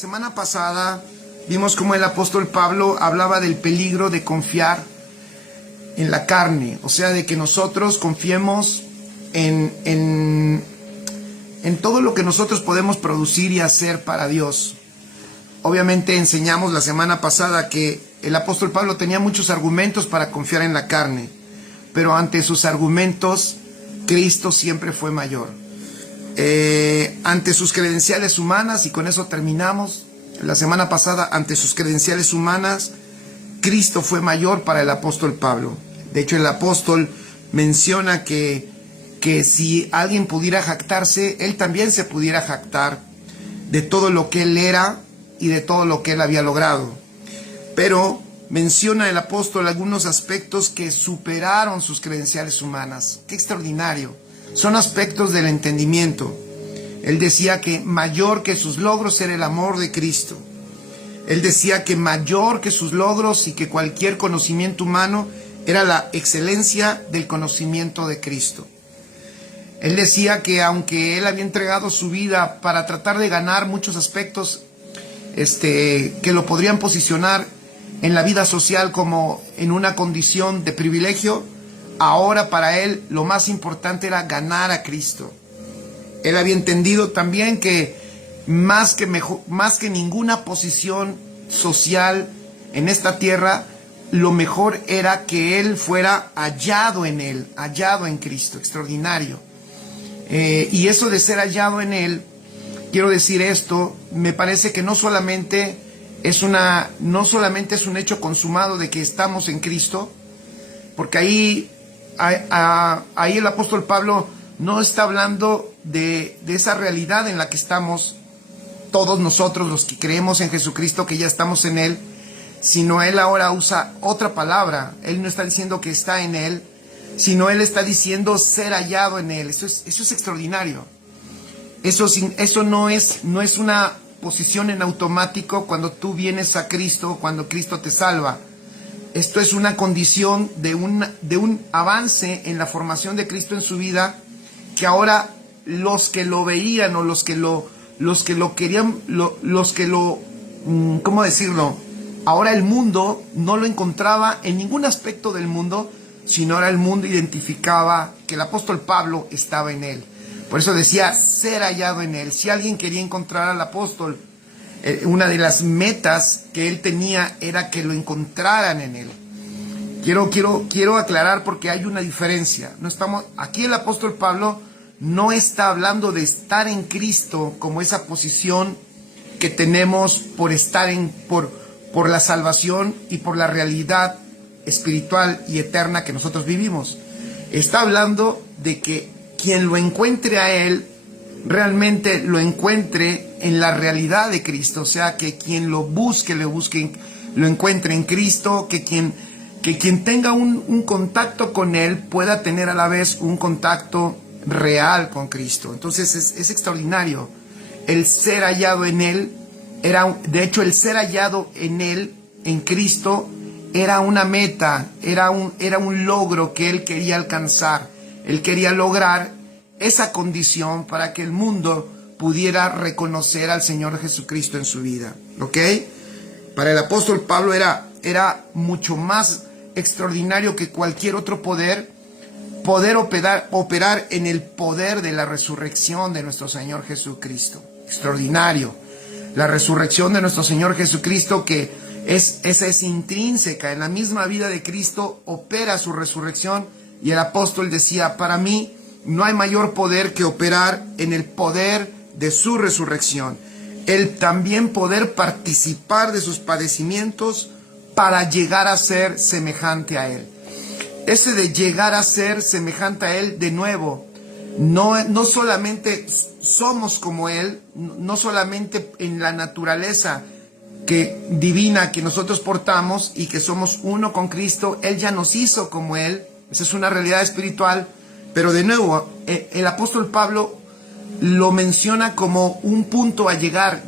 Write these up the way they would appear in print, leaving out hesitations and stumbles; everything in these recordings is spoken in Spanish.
semana pasada vimos cómo el apóstol Pablo hablaba del peligro de confiar en la carne, o sea, de que nosotros confiemos en todo lo que nosotros podemos producir y hacer para Dios. Obviamente enseñamos la semana pasada que el apóstol Pablo tenía muchos argumentos para confiar en la carne, pero ante sus argumentos, Cristo siempre fue mayor. Ante sus credenciales humanas, y con eso terminamos, la semana pasada, ante sus credenciales humanas, Cristo fue mayor para el apóstol Pablo. De hecho, el apóstol menciona que si alguien pudiera jactarse, él también se pudiera jactar de todo lo que él era y de todo lo que él había logrado. Pero menciona el apóstol algunos aspectos que superaron sus credenciales humanas. ¡Qué extraordinario! Son aspectos del entendimiento. Él decía que mayor que sus logros era el amor de Cristo. Él decía que mayor que sus logros y que cualquier conocimiento humano era la excelencia del conocimiento de Cristo. Él decía que aunque él había entregado su vida para tratar de ganar muchos aspectos que lo podrían posicionar en la vida social como en una condición de privilegio, ahora para él lo más importante era ganar a Cristo. Él había entendido también que más que ninguna posición social en esta tierra, lo mejor era que él fuera hallado en él, hallado en Cristo. Extraordinario. Y eso de ser hallado en él, quiero decir esto, me parece que no solamente es un hecho consumado de que estamos en Cristo, porque ahí el apóstol Pablo no está hablando de esa realidad en la que estamos todos nosotros los que creemos en Jesucristo, que ya estamos en Él, sino Él ahora usa otra palabra. Él no está diciendo que está en Él, sino Él está diciendo ser hallado en Él. Eso es extraordinario. Eso no es una posición en automático cuando tú vienes a Cristo, cuando Cristo te salva. Esto es una condición de un avance en la formación de Cristo en su vida, que ahora los que lo veían o los que lo querían, ¿cómo decirlo? Ahora el mundo no lo encontraba en ningún aspecto del mundo, sino ahora el mundo identificaba que el apóstol Pablo estaba en él. Por eso decía ser hallado en él. Si alguien quería encontrar al apóstol, una de las metas que él tenía era que lo encontraran en él. Quiero aclarar porque hay una diferencia. Aquí el apóstol Pablo no está hablando de estar en Cristo como esa posición que tenemos por estar por la salvación y por la realidad espiritual y eterna que nosotros vivimos. Está hablando de que quien lo encuentre a él realmente lo encuentre en la realidad de Cristo, o sea, que quien lo busque, lo encuentre en Cristo, que quien tenga un contacto con él pueda tener a la vez un contacto real con Cristo. Entonces es extraordinario. El ser hallado en él de hecho el ser hallado en él, en Cristo, era una meta, era un logro que él quería alcanzar. Él quería lograr esa condición para que el mundo pudiera reconocer al Señor Jesucristo en su vida. ¿Ok? Para el apóstol Pablo era mucho más extraordinario que cualquier otro poder operar en el poder de la resurrección de nuestro Señor Jesucristo. Extraordinario. La resurrección de nuestro Señor Jesucristo, que esa es intrínseca. En la misma vida de Cristo opera su resurrección, y el apóstol decía, para mí no hay mayor poder que operar en el poder de su resurrección. El también poder participar de sus padecimientos para llegar a ser semejante a Él. Ese de llegar a ser semejante a Él, de nuevo, no solamente somos como Él, no solamente en la naturaleza divina que nosotros portamos y que somos uno con Cristo, Él ya nos hizo como Él. Esa es una realidad espiritual, pero de nuevo, el apóstol Pablo lo menciona como un punto a llegar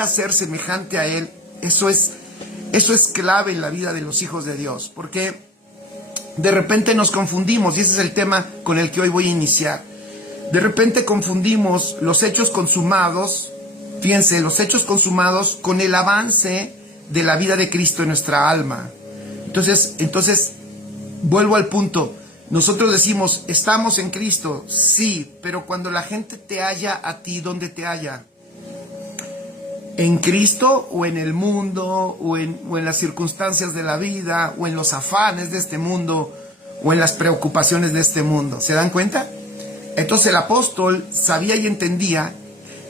a ser semejante a Él. Eso es clave en la vida de los hijos de Dios, porque de repente nos confundimos, y ese es el tema con el que hoy voy a iniciar. De repente confundimos los hechos consumados fíjense, los hechos consumados con el avance de la vida de Cristo en nuestra alma. Entonces, vuelvo al punto. Nosotros decimos, estamos en Cristo, sí, pero cuando la gente te halla a ti, ¿dónde te halla? ¿En Cristo o en el mundo, o en las circunstancias de la vida, o en los afanes de este mundo, o en las preocupaciones de este mundo? ¿Se dan cuenta? Entonces el apóstol sabía y entendía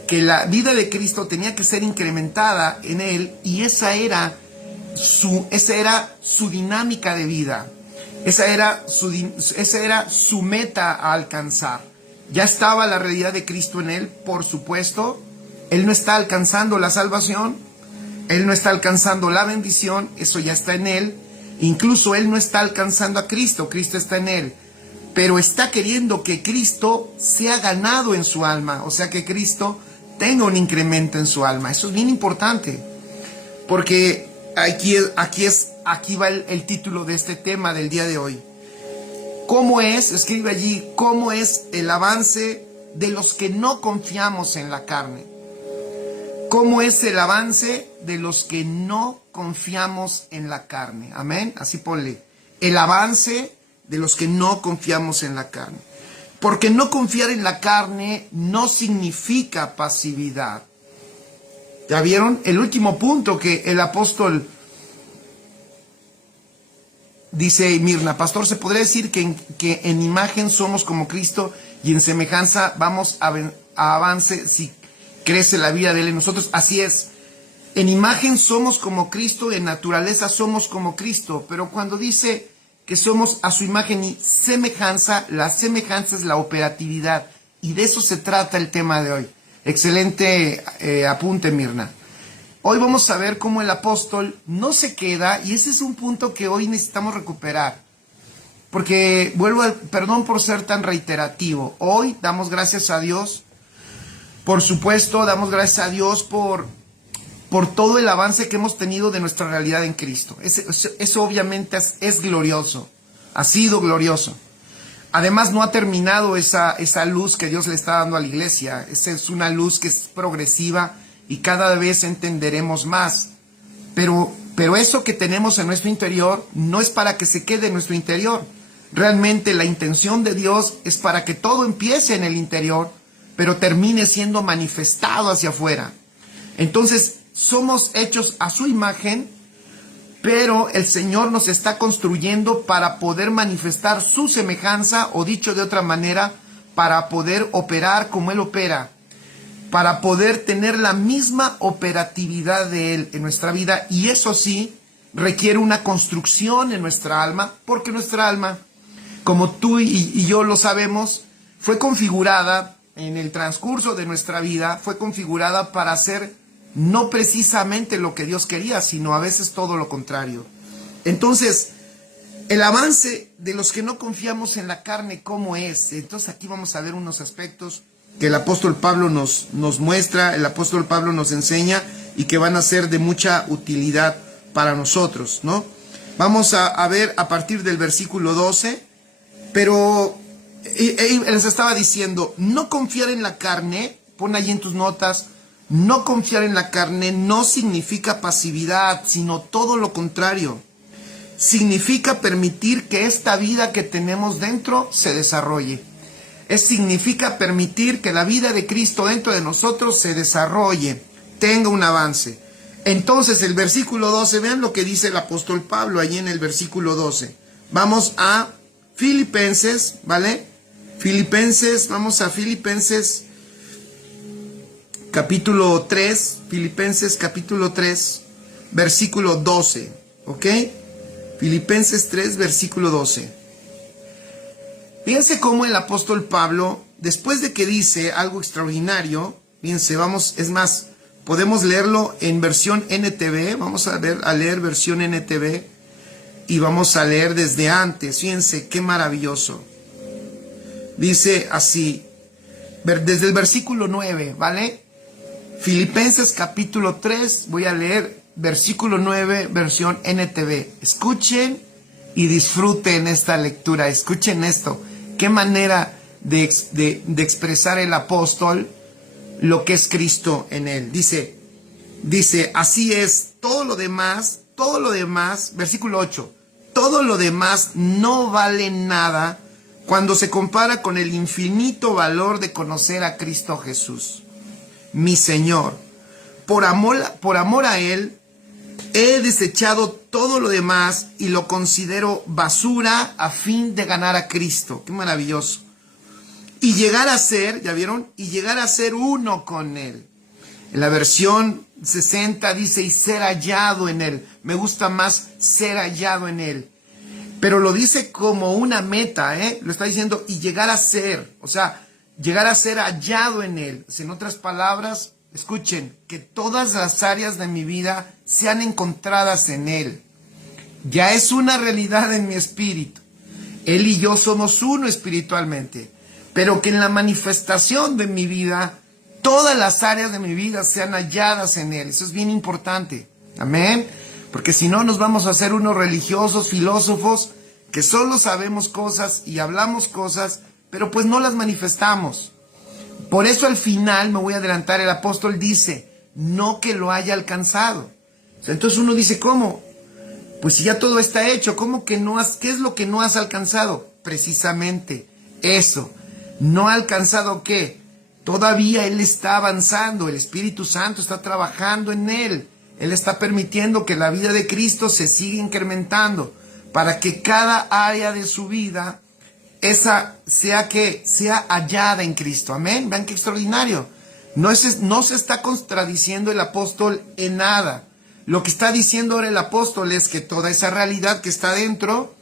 que la vida de Cristo tenía que ser incrementada en él, y esa era su dinámica de vida. Esa era su meta a alcanzar. Ya estaba la realidad de Cristo en él, por supuesto. Él no está alcanzando la salvación, él no está alcanzando la bendición, eso ya está en él. Incluso él no está alcanzando a Cristo, Cristo está en él. Pero está queriendo que Cristo sea ganado en su alma, o sea, que Cristo tenga un incremento en su alma. Eso es bien importante, porque aquí va el título de este tema del día de hoy. ¿Cómo es, escribe allí, cómo es el avance de los que no confiamos en la carne? ¿Cómo es el avance de los que no confiamos en la carne? Amén, así ponle, el avance de los que no confiamos en la carne. Porque no confiar en la carne no significa pasividad. ¿Ya vieron? El último punto que el apóstol dice, Mirna, pastor, ¿se podría decir que en imagen somos como Cristo y en semejanza vamos a avance si crece la vida de él en nosotros? Así es. En imagen somos como Cristo, en naturaleza somos como Cristo, pero cuando dice que somos a su imagen y semejanza, la semejanza es la operatividad, y de eso se trata el tema de hoy. Excelente apunte, Mirna. Hoy vamos a ver cómo el apóstol no se queda, y ese es un punto que hoy necesitamos recuperar, porque perdón por ser tan reiterativo. Hoy damos gracias a Dios, por supuesto, damos gracias a Dios por todo el avance que hemos tenido de nuestra realidad en Cristo. Eso obviamente es glorioso, ha sido glorioso. Además, no ha terminado esa luz que Dios le está dando a la iglesia. Esa es una luz que es progresiva y cada vez entenderemos más. Pero eso que tenemos en nuestro interior no es para que se quede en nuestro interior. Realmente la intención de Dios es para que todo empiece en el interior, pero termine siendo manifestado hacia afuera. Entonces, somos hechos a su imagen, pero el Señor nos está construyendo para poder manifestar su semejanza, o dicho de otra manera, para poder operar como Él opera, para poder tener la misma operatividad de Él en nuestra vida. Y eso sí, requiere una construcción en nuestra alma, porque nuestra alma, como tú y yo lo sabemos, fue configurada en el transcurso de nuestra vida, fue configurada para hacer no precisamente lo que Dios quería, sino a veces todo lo contrario. Entonces, el avance de los que no confiamos en la carne, ¿cómo es? Entonces aquí vamos a ver unos aspectos que el apóstol Pablo nos muestra, el apóstol Pablo nos enseña, y que van a ser de mucha utilidad para nosotros, ¿no? Vamos a ver a partir del versículo 12, pero les estaba diciendo, no confiar en la carne, pon allí en tus notas, no confiar en la carne no significa pasividad, sino todo lo contrario. Significa permitir que esta vida que tenemos dentro se desarrolle. Significa permitir que la vida de Cristo dentro de nosotros se desarrolle, tenga un avance. Entonces el versículo 12, vean lo que dice el apóstol Pablo allí en el versículo 12. Vamos a Filipenses, ¿vale? Vamos a Filipenses capítulo 3, Filipenses capítulo 3, versículo 12, ¿ok? Filipenses 3, versículo 12. Fíjense cómo el apóstol Pablo, después de que dice algo extraordinario, fíjense, es más, podemos leerlo en versión NTV, vamos a leer versión NTV, y vamos a leer desde antes, fíjense qué maravilloso. Dice así, desde el versículo 9, ¿vale? Filipenses capítulo 3, voy a leer versículo 9, versión NTV. Escuchen y disfruten esta lectura, escuchen esto. Qué manera de expresar el apóstol lo que es Cristo en él. Dice, así es, todo lo demás, versículo 8, todo lo demás no vale nada cuando se compara con el infinito valor de conocer a Cristo Jesús, mi Señor. Por amor a Él, he desechado todo lo demás y lo considero basura a fin de ganar a Cristo. Qué maravilloso. Y llegar a ser, ¿ya vieron? Y llegar a ser uno con Él. En la versión 60 dice, y ser hallado en Él. Me gusta más ser hallado en Él. Pero lo dice como una meta, Lo está diciendo, y llegar a ser. O sea, llegar a ser hallado en Él. En otras palabras, escuchen, que todas las áreas de mi vida sean encontradas en Él. Ya es una realidad en mi espíritu. Él y yo somos uno espiritualmente. Pero que en la manifestación de mi vida, todas las áreas de mi vida sean halladas en Él. Eso es bien importante. Amén. Porque si no, nos vamos a hacer unos religiosos, filósofos, que solo sabemos cosas y hablamos cosas, pero pues no las manifestamos. Por eso al final, me voy a adelantar, el apóstol dice, no que lo haya alcanzado. O sea, entonces uno dice, ¿cómo? Pues si ya todo está hecho, ¿cómo que no has, qué es lo que no has alcanzado? Precisamente eso. ¿No ha alcanzado qué? Todavía Él está avanzando, el Espíritu Santo está trabajando en Él. Él está permitiendo que la vida de Cristo se siga incrementando para que cada área de su vida esa sea hallada en Cristo. Amén. Vean qué extraordinario. No se está contradiciendo el apóstol en nada. Lo que está diciendo ahora el apóstol es que toda esa realidad que está dentro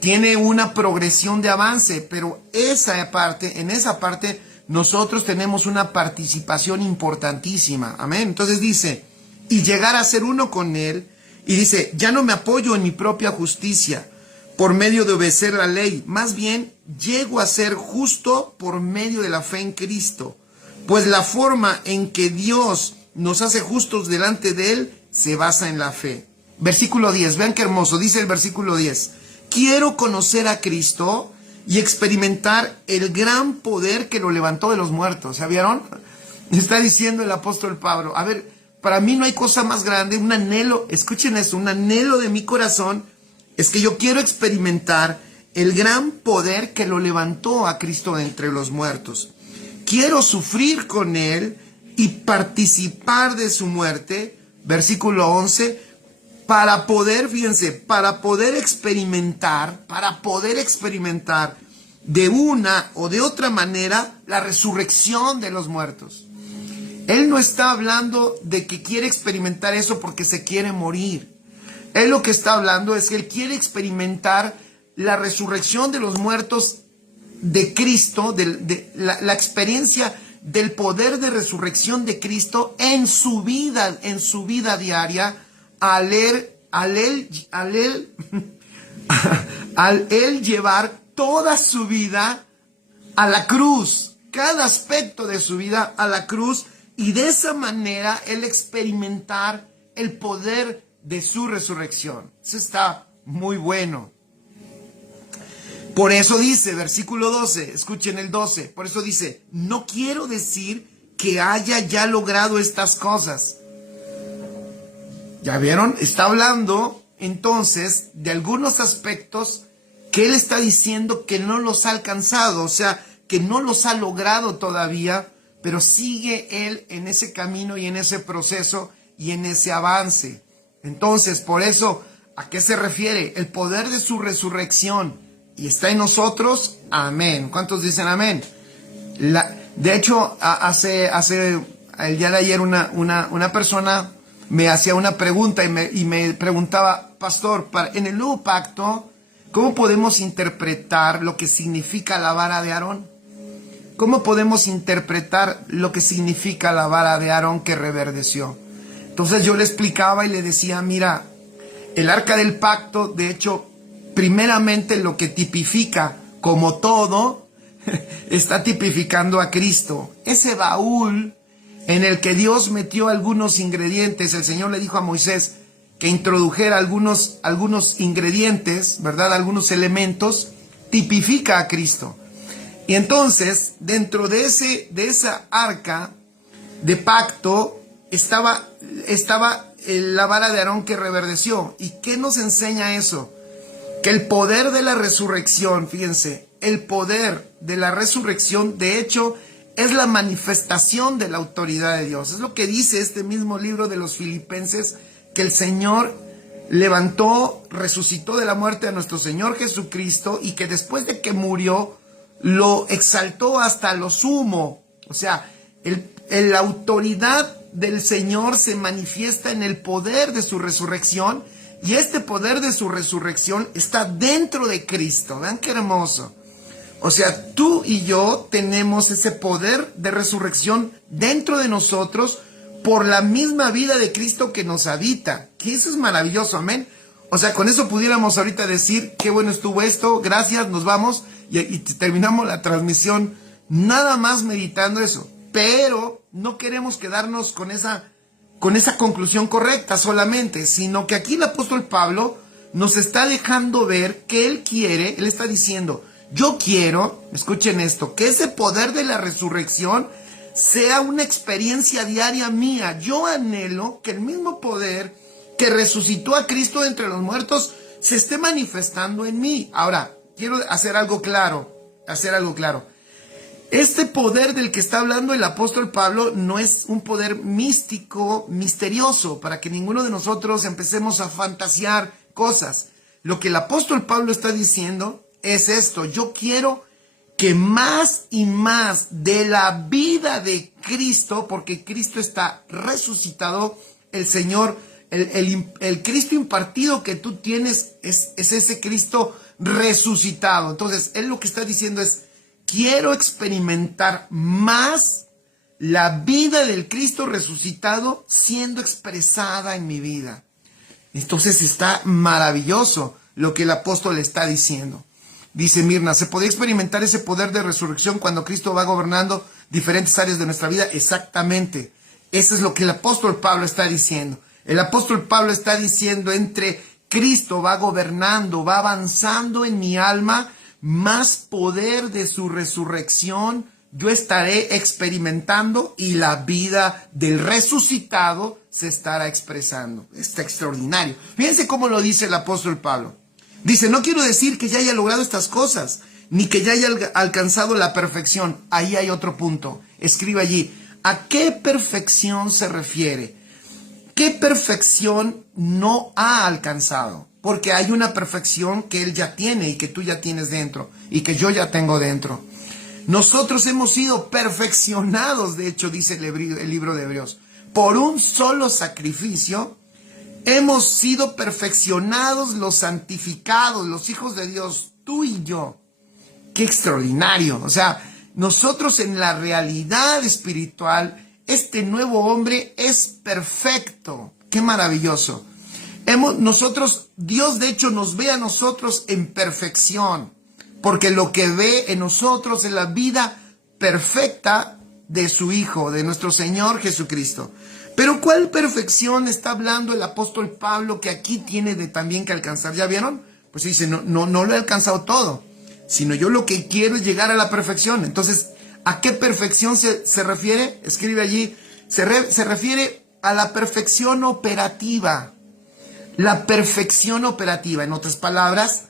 tiene una progresión de avance, pero en esa parte nosotros tenemos una participación importantísima. Amén. Entonces dice, y llegar a ser uno con Él, y dice, ya no me apoyo en mi propia justicia por medio de obedecer la ley, más bien llego a ser justo por medio de la fe en Cristo, pues la forma en que Dios nos hace justos delante de Él se basa en la fe. Versículo 10, vean qué hermoso, dice el versículo 10, quiero conocer a Cristo y experimentar el gran poder que lo levantó de los muertos. ¿Ya vieron? Está diciendo el apóstol Pablo, a ver, para mí no hay cosa más grande, un anhelo, escuchen eso, un anhelo de mi corazón, es que yo quiero experimentar el gran poder que lo levantó a Cristo de entre los muertos. Quiero sufrir con Él y participar de su muerte, versículo 11, para poder, fíjense, para poder experimentar de una o de otra manera la resurrección de los muertos. Él no está hablando de que quiere experimentar eso porque se quiere morir. Él lo que está hablando es que él quiere experimentar la resurrección de los muertos de Cristo, la experiencia del poder de resurrección de Cristo en su vida diaria, al él llevar toda su vida a la cruz, cada aspecto de su vida a la cruz, y de esa manera él experimentar el poder de su resurrección. Eso está muy bueno. Por eso dice, versículo 12, escuchen el 12, por eso dice, no quiero decir que haya ya logrado estas cosas. ¿Ya vieron? Está hablando entonces de algunos aspectos que él está diciendo que no los ha alcanzado, o sea, que no los ha logrado todavía, pero sigue él en ese camino y en ese proceso y en ese avance. Entonces, por eso, ¿a qué se refiere? El poder de su resurrección. ¿Y está en nosotros? Amén. ¿Cuántos dicen amén? De hecho, el día de ayer una persona me hacía una pregunta y me preguntaba, pastor, en el nuevo pacto, ¿cómo podemos interpretar lo que significa la vara de Aarón? ¿Cómo podemos interpretar lo que significa la vara de Aarón que reverdeció? Entonces yo le explicaba y le decía, mira, el arca del pacto, de hecho, primeramente lo que tipifica como todo, está tipificando a Cristo. Ese baúl en el que Dios metió algunos ingredientes, el Señor le dijo a Moisés que introdujera algunos ingredientes, ¿verdad? Algunos elementos, tipifica a Cristo. Y entonces, dentro de esa arca, de pacto estaba la vara de Aarón que reverdeció. ¿Y qué nos enseña eso? Que el poder de la resurrección, fíjense, el poder de la resurrección, de hecho, es la manifestación de la autoridad de Dios. Es lo que dice este mismo libro de los Filipenses, que el Señor levantó, resucitó de la muerte a nuestro Señor Jesucristo, y que después de que murió, lo exaltó hasta lo sumo. O sea, la autoridad del Señor se manifiesta en el poder de su resurrección, y este poder de su resurrección está dentro de Cristo. Vean qué hermoso. O sea, tú y yo tenemos ese poder de resurrección dentro de nosotros por la misma vida de Cristo que nos habita. Que eso es maravilloso, amén. O sea, con eso pudiéramos ahorita decir, qué bueno estuvo esto, gracias, nos vamos, y terminamos la transmisión nada más meditando eso. Pero no queremos quedarnos con esa conclusión correcta solamente, sino que aquí el apóstol Pablo nos está dejando ver que él está diciendo, yo quiero, escuchen esto, que ese poder de la resurrección sea una experiencia diaria mía. Yo anhelo que el mismo poder que resucitó a Cristo de entre los muertos se esté manifestando en mí. Ahora, quiero hacer algo claro. Este poder del que está hablando el apóstol Pablo no es un poder místico, misterioso, para que ninguno de nosotros empecemos a fantasear cosas. Lo que el apóstol Pablo está diciendo es esto: yo quiero que más y más de la vida de Cristo, porque Cristo está resucitado, el Señor, el Cristo impartido que tú tienes es ese Cristo resucitado. Entonces, él lo que está diciendo es, quiero experimentar más la vida del Cristo resucitado siendo expresada en mi vida. Entonces está maravilloso lo que el apóstol está diciendo. Dice Mirna, ¿se podía experimentar ese poder de resurrección cuando Cristo va gobernando diferentes áreas de nuestra vida? Exactamente. Eso es lo que el apóstol Pablo está diciendo. El apóstol Pablo está diciendo, entre Cristo va gobernando, va avanzando en mi alma, más poder de su resurrección yo estaré experimentando, y la vida del resucitado se estará expresando. Está extraordinario. Fíjense cómo lo dice el apóstol Pablo. Dice, no quiero decir que ya haya logrado estas cosas, ni que ya haya alcanzado la perfección. Ahí hay otro punto. Escribe allí, ¿a qué perfección se refiere? ¿Qué perfección no ha alcanzado? Porque hay una perfección que él ya tiene y que tú ya tienes dentro y que yo ya tengo dentro. Nosotros hemos sido perfeccionados, de hecho, dice el libro de Hebreos, por un solo sacrificio. Hemos sido perfeccionados, los santificados, los hijos de Dios, tú y yo. ¡Qué extraordinario! O sea, nosotros en la realidad espiritual, este nuevo hombre es perfecto. ¡Qué maravilloso! Dios de hecho nos ve a nosotros en perfección, porque lo que ve en nosotros es la vida perfecta de su Hijo, de nuestro Señor Jesucristo. Pero ¿cuál perfección está hablando el apóstol Pablo que aquí tiene también que alcanzar? ¿Ya vieron? Pues dice, no lo he alcanzado todo, sino yo lo que quiero es llegar a la perfección. Entonces, ¿a qué perfección se refiere? Escribe allí, se refiere a la perfección operativa. La perfección operativa, en otras palabras,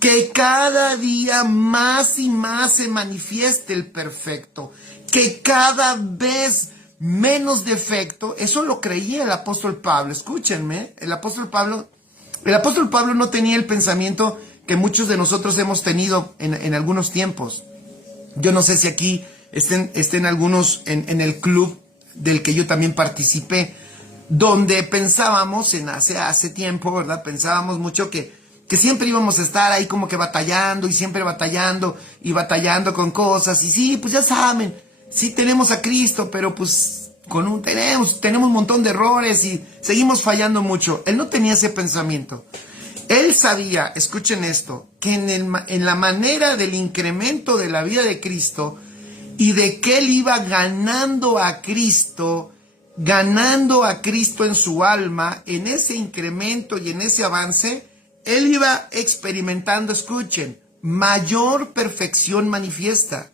que cada día más y más se manifieste el perfecto, que cada vez menos defecto. Eso lo creía el apóstol Pablo. Escúchenme, el apóstol Pablo no tenía el pensamiento que muchos de nosotros hemos tenido en algunos tiempos. Yo no sé si aquí estén algunos en el club del que yo también participé, donde pensábamos hace tiempo, ¿verdad? Pensábamos mucho que siempre íbamos a estar ahí como que batallando y siempre batallando con cosas. Y sí, pues ya saben, sí tenemos a Cristo, pero pues tenemos un montón de errores y seguimos fallando mucho. Él no tenía ese pensamiento. Él sabía, escuchen esto, que en la manera del incremento de la vida de Cristo y de que él iba ganando a Cristo en su alma, en ese incremento y en ese avance, él iba experimentando, escuchen, mayor perfección manifiesta.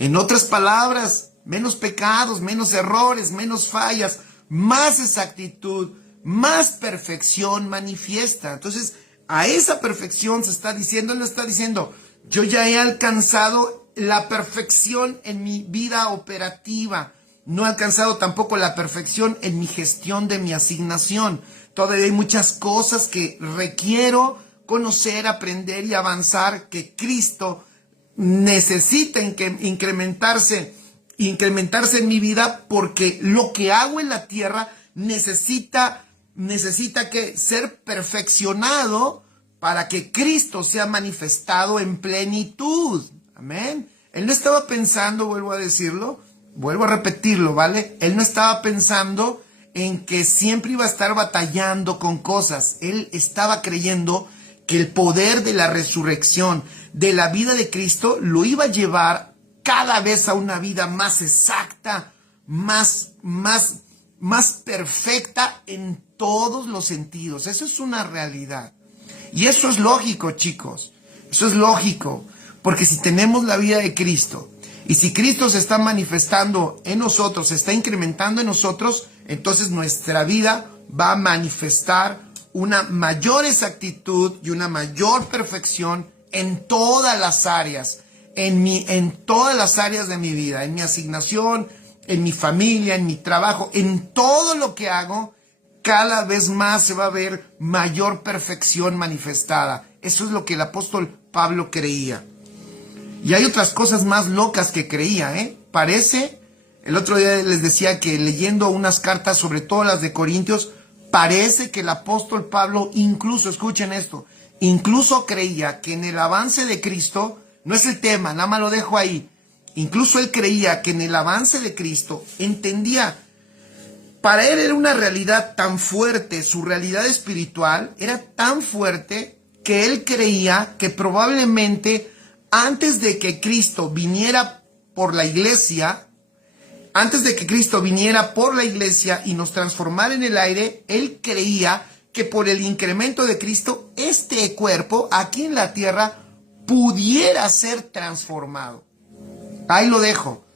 En otras palabras, menos pecados, menos errores, menos fallas, más exactitud, más perfección manifiesta. Entonces, a esa perfección se está diciendo, él está diciendo, yo ya he alcanzado la perfección en mi vida operativa. No he alcanzado tampoco la perfección en mi gestión de mi asignación. Todavía hay muchas cosas que requiero conocer, aprender y avanzar, que Cristo necesita incrementarse en mi vida, porque lo que hago en la tierra necesita que ser perfeccionado para que Cristo sea manifestado en plenitud. Amén. Él no estaba pensando, vuelvo a decirlo, vuelvo a repetirlo, ¿vale? Él no estaba pensando en que siempre iba a estar batallando con cosas. Él estaba creyendo que el poder de la resurrección, de la vida de Cristo, lo iba a llevar cada vez a una vida más exacta, más perfecta en todos los sentidos. Eso es una realidad. Y eso es lógico, chicos. Eso es lógico. Porque si tenemos la vida de Cristo, y si Cristo se está manifestando en nosotros, se está incrementando en nosotros, entonces nuestra vida va a manifestar una mayor exactitud y una mayor perfección en todas las áreas, en todas las áreas de mi vida, en mi asignación, en mi familia, en mi trabajo, en todo lo que hago. Cada vez más se va a ver mayor perfección manifestada. Eso es lo que el apóstol Pablo creía. Y hay otras cosas más locas que creía, Parece, el otro día les decía que leyendo unas cartas, sobre todo las de Corintios, parece que el apóstol Pablo incluso, escuchen esto, incluso creía que en el avance de Cristo, no es el tema, nada más lo dejo ahí, incluso él creía que en el avance de Cristo, entendía, para él era una realidad tan fuerte, su realidad espiritual era tan fuerte que él creía que probablemente antes de que Cristo viniera por la iglesia, y nos transformara en el aire, él creía que por el incremento de Cristo, este cuerpo aquí en la tierra pudiera ser transformado. Ahí lo dejo.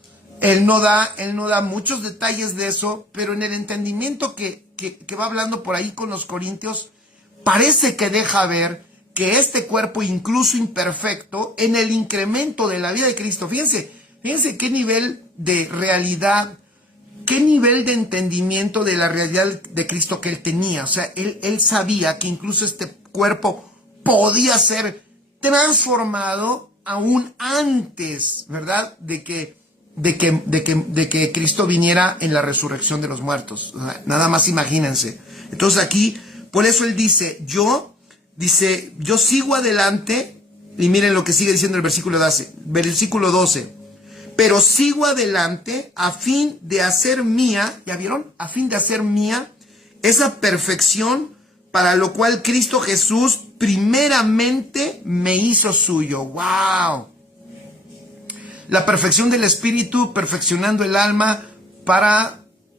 Él no da muchos detalles de eso, pero en el entendimiento que va hablando por ahí con los corintios, parece que deja ver que este cuerpo, incluso imperfecto, en el incremento de la vida de Cristo, fíjense qué nivel de realidad, qué nivel de entendimiento de la realidad de Cristo que él tenía. O sea, él sabía que incluso este cuerpo podía ser transformado aún antes, ¿verdad?, de que Cristo viniera en la resurrección de los muertos. O sea, nada más imagínense. Entonces aquí, por eso él dice, yo sigo adelante, y miren lo que sigue diciendo el versículo 12, pero sigo adelante a fin de hacer mía, ¿ya vieron? A fin de hacer mía esa perfección para lo cual Cristo Jesús primeramente me hizo suyo. ¡Wow! La perfección del Espíritu perfeccionando el alma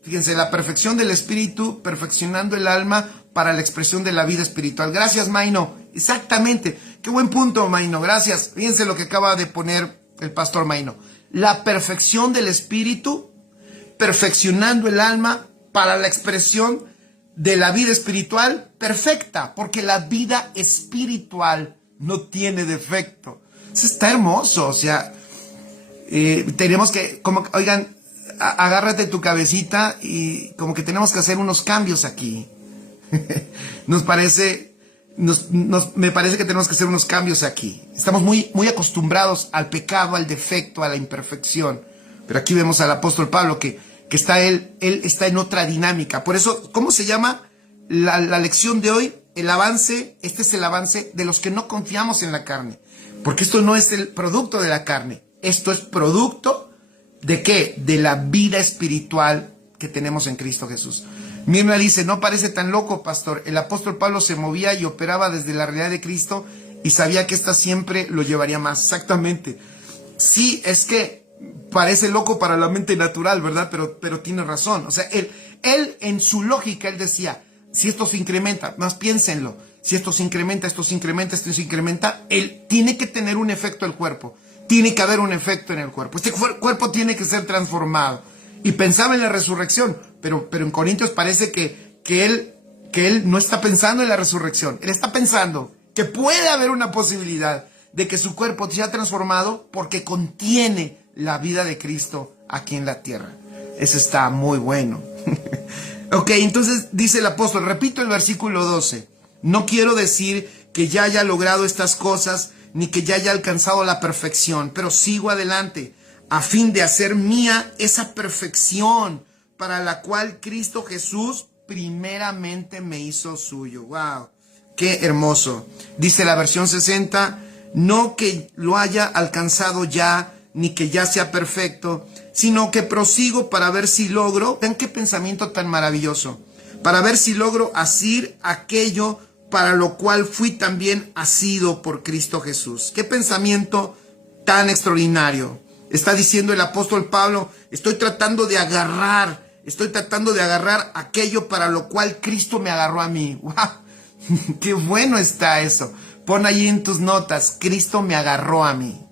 fíjense, la perfección del Espíritu perfeccionando el alma para la expresión de la vida espiritual. Gracias, Maino. Exactamente. Qué buen punto, Maino. Gracias. Fíjense lo que acaba de poner el pastor Maino. La perfección del Espíritu perfeccionando el alma para la expresión de la vida espiritual perfecta, porque la vida espiritual no tiene defecto. Eso está hermoso. O sea, tenemos que, oigan, agárrate tu cabecita y como que tenemos que hacer unos cambios aquí. Me parece que tenemos que hacer unos cambios aquí. Estamos muy acostumbrados al pecado, al defecto, a la imperfección. Pero aquí vemos al apóstol Pablo que él está en otra dinámica. Por eso, ¿cómo se llama la lección de hoy? El avance, este es el avance de los que no confiamos en la carne. Porque esto no es el producto de la carne. Esto es producto ¿de qué? De la vida espiritual que tenemos en Cristo Jesús. Mirna dice, no parece tan loco, pastor. El apóstol Pablo se movía y operaba desde la realidad de Cristo y sabía que ésta siempre lo llevaría más. Exactamente. Sí, es que parece loco para la mente natural, ¿verdad? Pero tiene razón. O sea, él en su lógica, él decía, si esto se incrementa, más piénsenlo, si esto se incrementa, él tiene que tener un efecto el cuerpo. tiene que haber un efecto en el cuerpo. Este cuerpo tiene que ser transformado. Y pensaba en la resurrección, pero en Corintios parece que él no está pensando en la resurrección. Él está pensando que puede haber una posibilidad de que su cuerpo sea transformado porque contiene la vida de Cristo aquí en la tierra. Eso está muy bueno. Ok, entonces dice el apóstol, repito el versículo 12. No quiero decir que ya haya logrado estas cosas, ni que ya haya alcanzado la perfección, pero sigo adelante, a fin de hacer mía esa perfección para la cual Cristo Jesús primeramente me hizo suyo. ¡Wow! ¡Qué hermoso! Dice la versión 60, no que lo haya alcanzado ya, ni que ya sea perfecto, sino que prosigo para ver si logro, vean qué pensamiento tan maravilloso, para ver si logro asir aquello para lo cual fui también asido por Cristo Jesús. Qué pensamiento tan extraordinario. Está diciendo el apóstol Pablo, estoy tratando de agarrar aquello para lo cual Cristo me agarró a mí. ¡Wow! ¡Qué bueno está eso! Pon ahí en tus notas, Cristo me agarró a mí.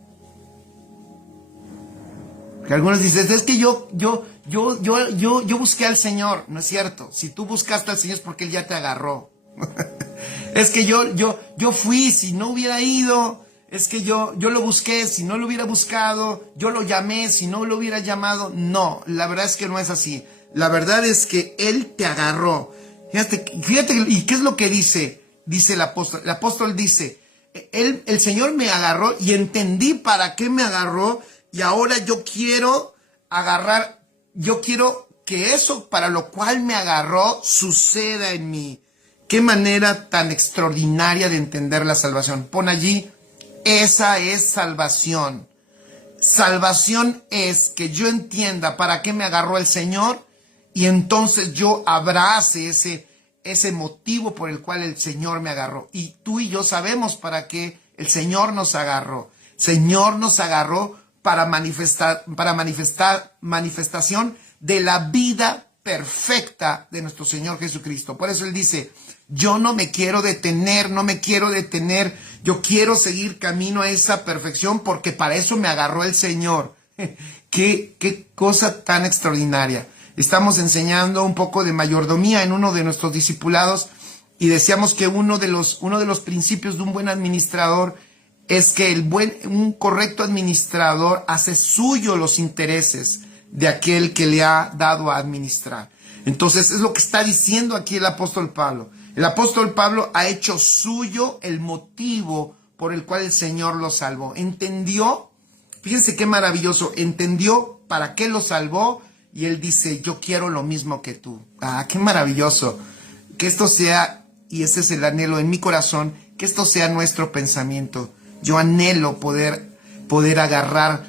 Que algunos dicen, es que yo busqué al Señor. No es cierto. Si tú buscaste al Señor es porque Él ya te agarró. Es que yo fui, si no hubiera ido. Es que yo lo busqué, si no lo hubiera buscado. Yo lo llamé, si no lo hubiera llamado. No, la verdad es que no es así. La verdad es que Él te agarró. Fíjate, ¿y qué es lo que dice el apóstol? El apóstol dice, el Señor me agarró y entendí para qué me agarró. Y ahora yo quiero que eso para lo cual me agarró suceda en mí. Qué manera tan extraordinaria de entender la salvación. Pon allí, esa es salvación. Salvación es que yo entienda para qué me agarró el Señor y entonces yo abrace ese motivo por el cual el Señor me agarró. Y tú y yo sabemos para qué el Señor nos agarró. Señor nos agarró para manifestación de la vida perfecta de nuestro Señor Jesucristo. Por eso Él dice, yo no me quiero detener, yo quiero seguir camino a esa perfección porque para eso me agarró el Señor. Qué cosa tan extraordinaria. Estamos enseñando un poco de mayordomía en uno de nuestros discipulados y decíamos que uno de los principios de un buen administrador es que un correcto administrador hace suyo los intereses de aquel que le ha dado a administrar. Entonces es lo que está diciendo aquí el apóstol Pablo. El apóstol Pablo ha hecho suyo el motivo por el cual el Señor lo salvó. Entendió, fíjense qué maravilloso, entendió para qué lo salvó y él dice, yo quiero lo mismo que tú. Ah, qué maravilloso. Que esto sea, y ese es el anhelo en mi corazón, que esto sea nuestro pensamiento. Yo anhelo poder agarrar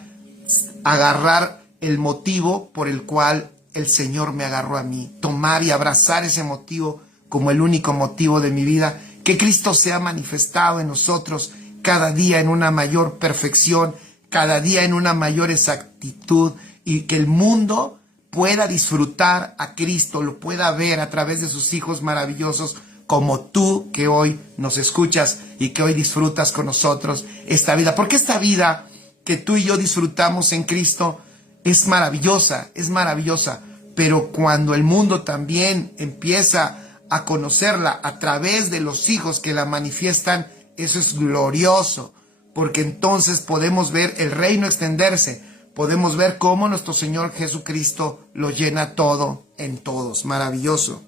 el motivo por el cual el Señor me agarró a mí. Tomar y abrazar ese motivo como el único motivo de mi vida. Que Cristo sea manifestado en nosotros cada día en una mayor perfección, cada día en una mayor exactitud y que el mundo pueda disfrutar a Cristo, lo pueda ver a través de sus hijos maravillosos como tú que hoy nos escuchas y que hoy disfrutas con nosotros esta vida. Porque esta vida que tú y yo disfrutamos en Cristo es maravillosa, pero cuando el mundo también empieza a conocerla a través de los hijos que la manifiestan, eso es glorioso, porque entonces podemos ver el reino extenderse, podemos ver cómo nuestro Señor Jesucristo lo llena todo en todos. Maravilloso.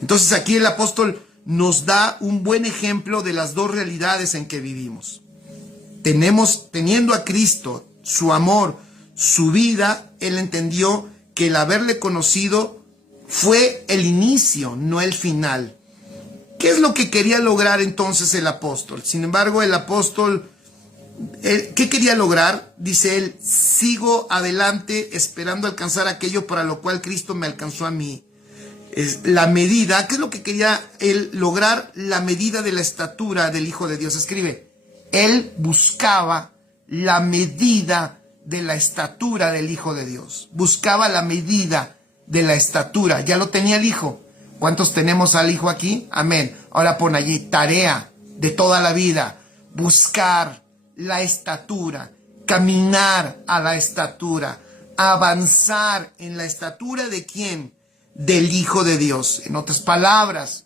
Entonces aquí el apóstol nos da un buen ejemplo de las dos realidades en que vivimos. Teniendo a Cristo, su amor, su vida, él entendió que el haberle conocido fue el inicio, no el final. ¿Qué es lo que quería lograr entonces el apóstol? Sin embargo, el apóstol, ¿qué quería lograr? Dice él, sigo adelante esperando alcanzar aquello para lo cual Cristo me alcanzó a mí. La medida, ¿qué es lo que quería él lograr? La medida de la estatura del Hijo de Dios. Escribe, él buscaba la medida de la estatura del Hijo de Dios. Buscaba la medida de la estatura. Ya lo tenía el Hijo. ¿Cuántos tenemos al Hijo aquí? Amén. Ahora pon allí, tarea de toda la vida. Buscar la estatura. caminar a la estatura, avanzar en la estatura ¿de quién? Del Hijo de Dios. En otras palabras,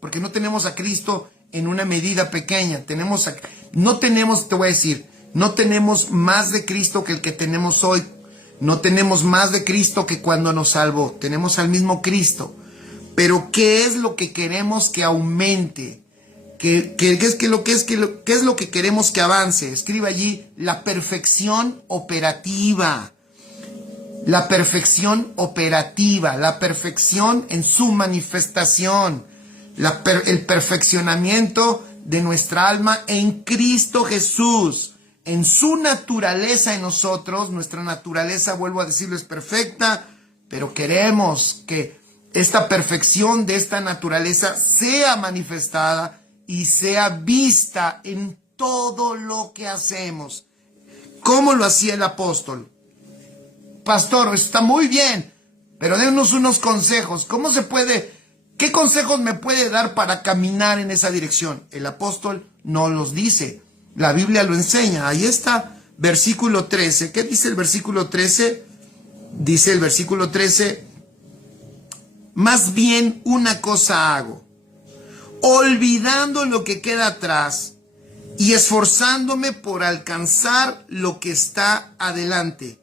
porque no tenemos a Cristo en una medida pequeña, no tenemos más de Cristo que el que tenemos hoy, no tenemos más de Cristo que cuando nos salvó, tenemos al mismo Cristo, pero ¿qué es lo que queremos que aumente? ¿Qué es lo que queremos que avance? Escribe allí la perfección operativa. La perfección operativa, la perfección en su manifestación, el perfeccionamiento de nuestra alma en Cristo Jesús, en su naturaleza en nosotros. Nuestra naturaleza, vuelvo a decirlo, es perfecta, pero queremos que esta perfección de esta naturaleza sea manifestada y sea vista en todo lo que hacemos. ¿Cómo lo hacía el apóstol? Pastor, está muy bien, pero denos unos consejos. ¿Cómo se puede? ¿Qué consejos me puede dar para caminar en esa dirección? El apóstol no los dice. La Biblia lo enseña. Ahí está, versículo 13. ¿Qué dice el versículo 13? Dice el versículo 13, más bien una cosa hago, olvidando lo que queda atrás y esforzándome por alcanzar lo que está adelante.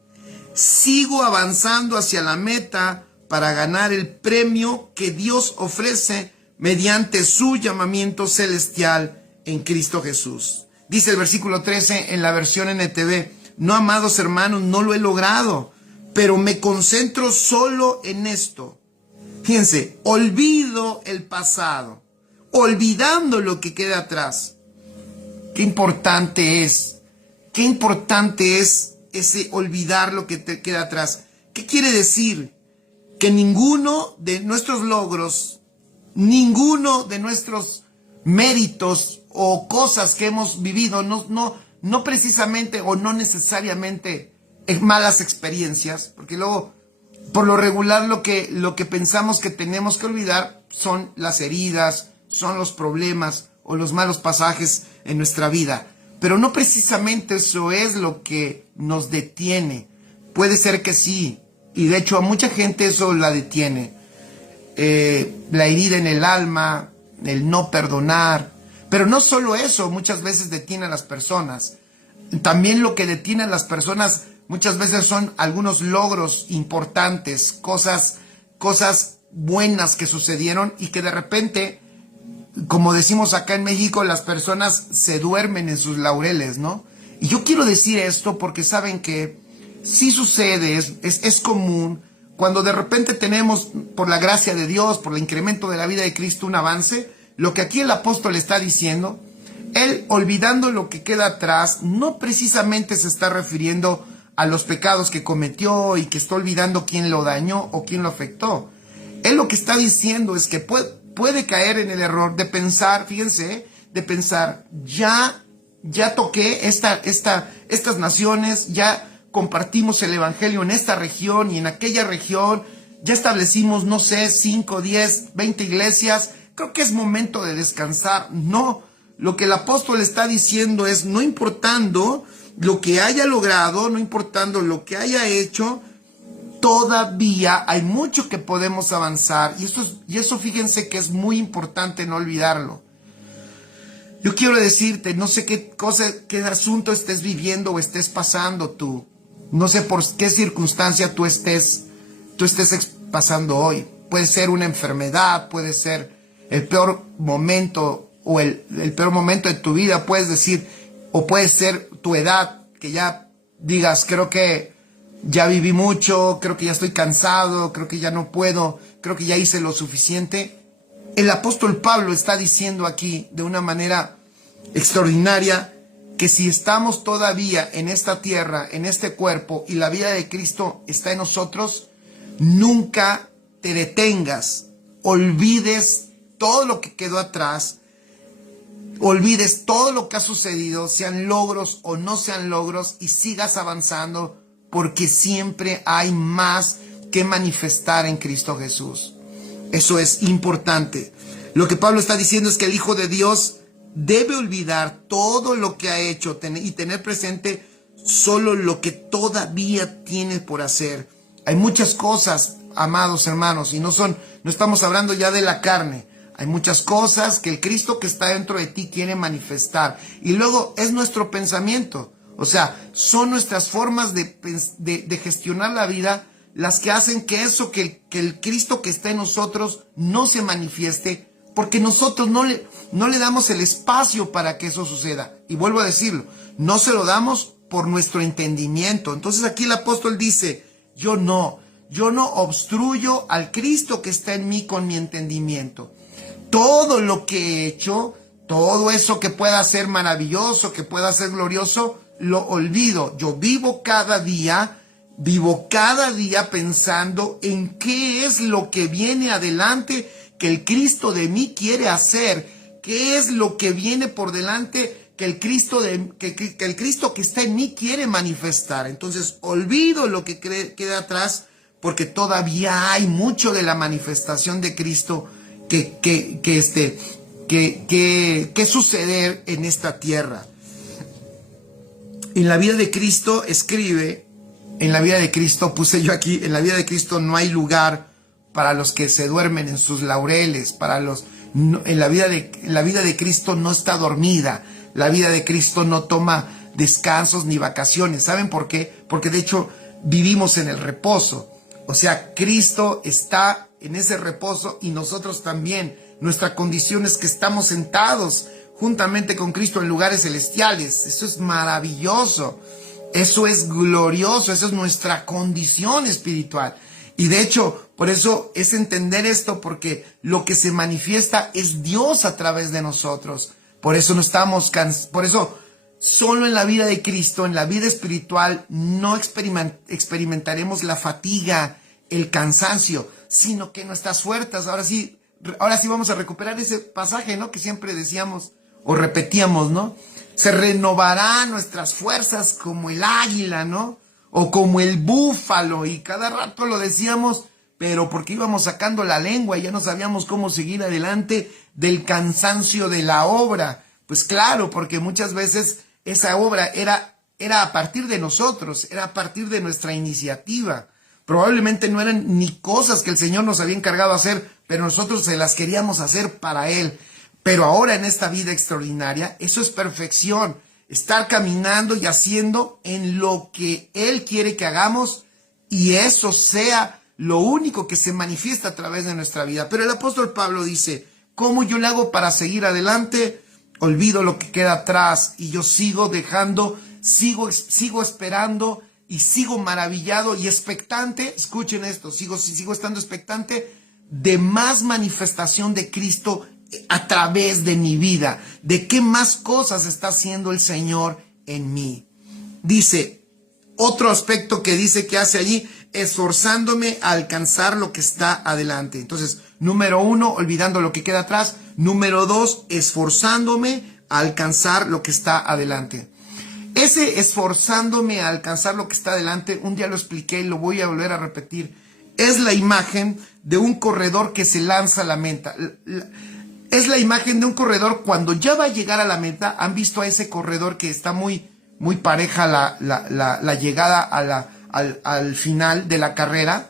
Sigo avanzando hacia la meta para ganar el premio que Dios ofrece mediante su llamamiento celestial en Cristo Jesús. Dice el versículo 13 en la versión NTV, no, amados hermanos, no lo he logrado, pero me concentro solo en esto. Fíjense, olvido el pasado, olvidando lo que queda atrás. Qué importante es ese olvidar lo que te queda atrás. ¿Qué quiere decir? Que ninguno de nuestros logros, ninguno de nuestros méritos o cosas que hemos vivido, no precisamente o no necesariamente malas experiencias, porque luego, por lo regular, lo que pensamos que tenemos que olvidar son las heridas, son los problemas o los malos pasajes en nuestra vida. Pero no precisamente eso es lo que nos detiene. Puede ser que sí, y de hecho a mucha gente eso la detiene. La herida en el alma, el no perdonar. Pero no solo eso, muchas veces detiene a las personas. También lo que detiene a las personas muchas veces son algunos logros importantes, cosas buenas que sucedieron y que de repente, como decimos acá en México, las personas se duermen en sus laureles, ¿no? Y yo quiero decir esto porque saben que sí sucede, es común, cuando de repente tenemos, por la gracia de Dios, por el incremento de la vida de Cristo, un avance. Lo que aquí el apóstol está diciendo, él olvidando lo que queda atrás, no precisamente se está refiriendo a los pecados que cometió y que está olvidando quién lo dañó o quién lo afectó. Él lo que está diciendo es que puede caer en el error de pensar, fíjense, de pensar, ya toqué estas naciones, ya compartimos el evangelio en esta región y en aquella región, ya establecimos, no sé, 5, 10, 20 iglesias, creo que es momento de descansar. No, lo que el apóstol está diciendo es, no importando lo que haya logrado, no importando lo que haya hecho, todavía hay mucho que podemos avanzar, y eso fíjense que es muy importante no olvidarlo. Yo quiero decirte, no sé qué asunto estés viviendo o estés pasando tú, no sé por qué circunstancia tú estés pasando hoy. Puede ser una enfermedad, puede ser el peor momento o el peor momento de tu vida, puedes decir, o puede ser tu edad, que ya digas, creo que ya viví mucho, creo que ya estoy cansado, creo que ya no puedo, creo que ya hice lo suficiente. El apóstol Pablo está diciendo aquí de una manera extraordinaria que si estamos todavía en esta tierra, en este cuerpo, y la vida de Cristo está en nosotros, nunca te detengas, olvides todo lo que quedó atrás, olvides todo lo que ha sucedido, sean logros o no sean logros, y sigas avanzando, porque siempre hay más que manifestar en Cristo Jesús. Eso es importante. Lo que Pablo está diciendo es que el Hijo de Dios debe olvidar todo lo que ha hecho y tener presente solo lo que todavía tiene por hacer. Hay muchas cosas, amados hermanos, y no estamos hablando ya de la carne. Hay muchas cosas que el Cristo que está dentro de ti quiere manifestar. Y luego es nuestro pensamiento. O sea, son nuestras formas de gestionar la vida las que hacen que eso, que el Cristo que está en nosotros no se manifieste, porque nosotros no le damos el espacio para que eso suceda. Y vuelvo a decirlo, no se lo damos por nuestro entendimiento. Entonces aquí el apóstol dice, yo no obstruyo al Cristo que está en mí con mi entendimiento. Todo lo que he hecho, todo eso que pueda ser maravilloso, que pueda ser glorioso, lo olvido. Yo vivo cada día pensando en qué es lo que viene adelante que el Cristo de mí quiere hacer, qué es lo que viene por delante que el Cristo que está en mí quiere manifestar. Entonces olvido lo que queda atrás, porque todavía hay mucho de la manifestación de Cristo que suceder en esta tierra. En la vida de Cristo puse yo aquí, en la vida de Cristo no hay lugar para los que se duermen en sus laureles, en la vida de Cristo no está dormida, la vida de Cristo no toma descansos ni vacaciones. ¿Saben por qué? Porque de hecho vivimos en el reposo. O sea, Cristo está en ese reposo y nosotros también. Nuestra condición es que estamos sentados juntamente con Cristo en lugares celestiales. Eso es maravilloso. Eso es glorioso. Esa es nuestra condición espiritual. Y de hecho, por eso es entender esto, porque lo que se manifiesta es Dios a través de nosotros. Por eso no estamos por eso solo en la vida de Cristo, en la vida espiritual, no experimentaremos la fatiga, el cansancio, sino que nuestras fuerzas, ahora sí vamos a recuperar ese pasaje, ¿no? Que siempre decíamos o repetíamos, ¿no? Se renovarán nuestras fuerzas como el águila, ¿no? O como el búfalo, y cada rato lo decíamos, pero porque íbamos sacando la lengua y ya no sabíamos cómo seguir adelante del cansancio de la obra. Pues claro, porque muchas veces esa obra era a partir de nosotros, era a partir de nuestra iniciativa. Probablemente no eran ni cosas que el Señor nos había encargado hacer, pero nosotros se las queríamos hacer para Él. Pero ahora en esta vida extraordinaria, eso es perfección. Estar caminando y haciendo en lo que Él quiere que hagamos, y eso sea lo único que se manifiesta a través de nuestra vida. Pero el apóstol Pablo dice, ¿cómo yo le hago para seguir adelante? Olvido lo que queda atrás y yo sigo esperando y sigo maravillado y expectante. Escuchen esto, sigo estando expectante de más manifestación de Cristo a través de mi vida, de qué más cosas está haciendo el Señor en mí. Dice, otro aspecto que dice que hace allí, esforzándome a alcanzar lo que está adelante. Entonces, número 1, olvidando lo que queda atrás. Número 2, esforzándome a alcanzar lo que está adelante. Ese esforzándome a alcanzar lo que está adelante, un día lo expliqué y lo voy a volver a repetir. Es la imagen de un corredor que se lanza a la meta. Es la imagen de un corredor cuando ya va a llegar a la meta. ¿Han visto a ese corredor que está muy pareja la llegada al final de la carrera?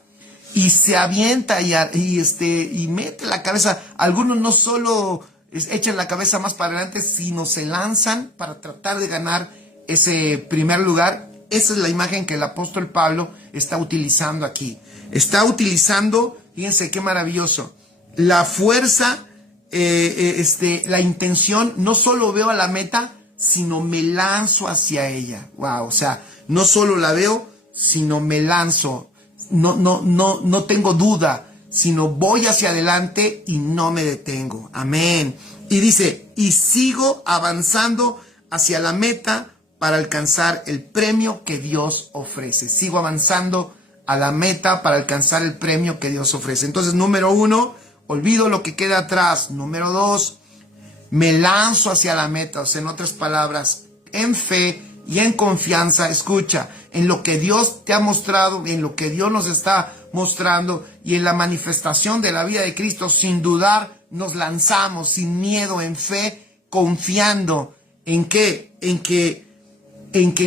Y se avienta y mete la cabeza. Algunos no solo echan la cabeza más para adelante, sino se lanzan para tratar de ganar ese primer lugar. Esa es la imagen que el apóstol Pablo está utilizando aquí. Está utilizando, fíjense qué maravilloso, la fuerza, la intención. No solo veo a la meta, sino me lanzo hacia ella. Wow, o sea, no solo la veo, sino me lanzo. No tengo duda, sino voy hacia adelante y no me detengo. Amén. Y dice, y sigo avanzando hacia la meta para alcanzar el premio que Dios ofrece. Sigo avanzando a la meta para alcanzar el premio que Dios ofrece. Entonces, número 1, olvido lo que queda atrás. Número 2, me lanzo hacia la meta. O sea, en otras palabras, en fe y en confianza, escucha, en lo que Dios te ha mostrado, en lo que Dios nos está mostrando y en la manifestación de la vida de Cristo, sin dudar, nos lanzamos sin miedo, en fe, confiando en que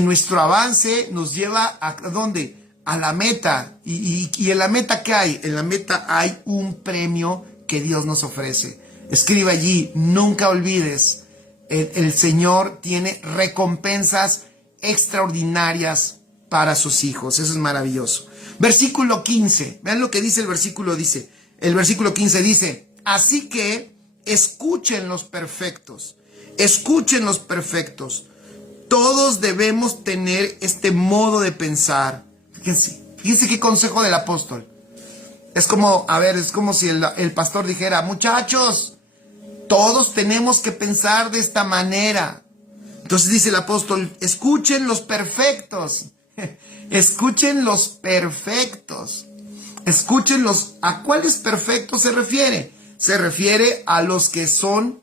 nuestro avance nos lleva a ¿dónde? A la meta. ¿Y en la meta qué hay? En la meta hay un premio que Dios nos ofrece. Escribe allí, nunca olvides, el Señor tiene recompensas extraordinarias para sus hijos. Eso es maravilloso. Versículo 15, vean lo que dice el versículo 15 dice, así que escuchen los perfectos, todos debemos tener este modo de pensar. Fíjense qué consejo del apóstol. Es como si el pastor dijera, muchachos, todos tenemos que pensar de esta manera. Entonces dice el apóstol, escuchen los perfectos. Escuchen los perfectos. ¿A cuáles perfectos se refiere? Se refiere a los que son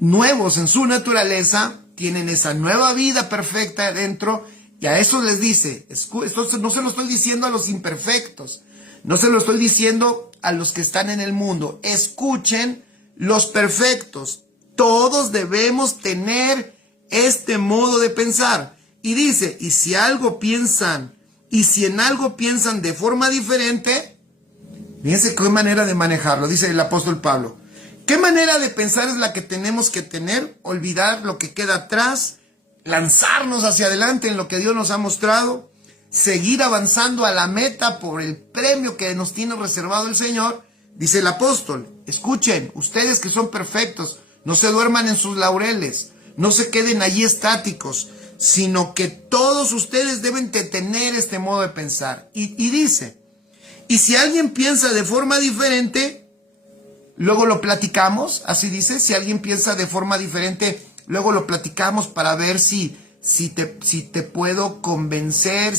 nuevos en su naturaleza, tienen esa nueva vida perfecta dentro, y a eso les dice, esto no se lo estoy diciendo a los imperfectos, no se lo estoy diciendo a los que están en el mundo, escuchen los perfectos, todos debemos tener este modo de pensar. Y dice, y si en algo piensan de forma diferente, fíjense qué manera de manejarlo, dice el apóstol Pablo. ¿Qué manera de pensar es la que tenemos que tener? Olvidar lo que queda atrás, lanzarnos hacia adelante en lo que Dios nos ha mostrado, seguir avanzando a la meta por el premio que nos tiene reservado el Señor. Dice el apóstol, escuchen, ustedes que son perfectos, no se duerman en sus laureles, no se queden allí estáticos, sino que todos ustedes deben de tener este modo de pensar. Y dice, y si alguien piensa de forma diferente, luego lo platicamos, así dice, si alguien piensa de forma diferente, luego lo platicamos para ver si te puedo convencer,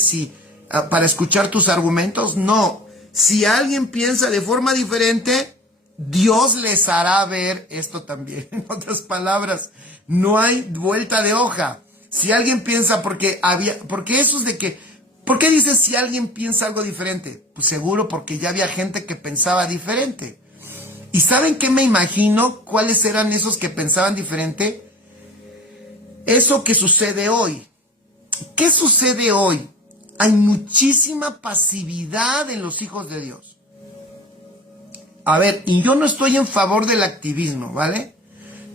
para escuchar tus argumentos. No, si alguien piensa de forma diferente, Dios les hará ver esto también. En otras palabras, no hay vuelta de hoja. Si alguien piensa, porque eso es de que, ¿por qué dices si alguien piensa algo diferente? Pues seguro porque ya había gente que pensaba diferente. ¿Y saben qué me imagino? ¿Cuáles eran esos que pensaban diferente? Eso que sucede hoy. ¿Qué sucede hoy? Hay muchísima pasividad en los hijos de Dios. A ver, y yo no estoy en favor del activismo, ¿vale?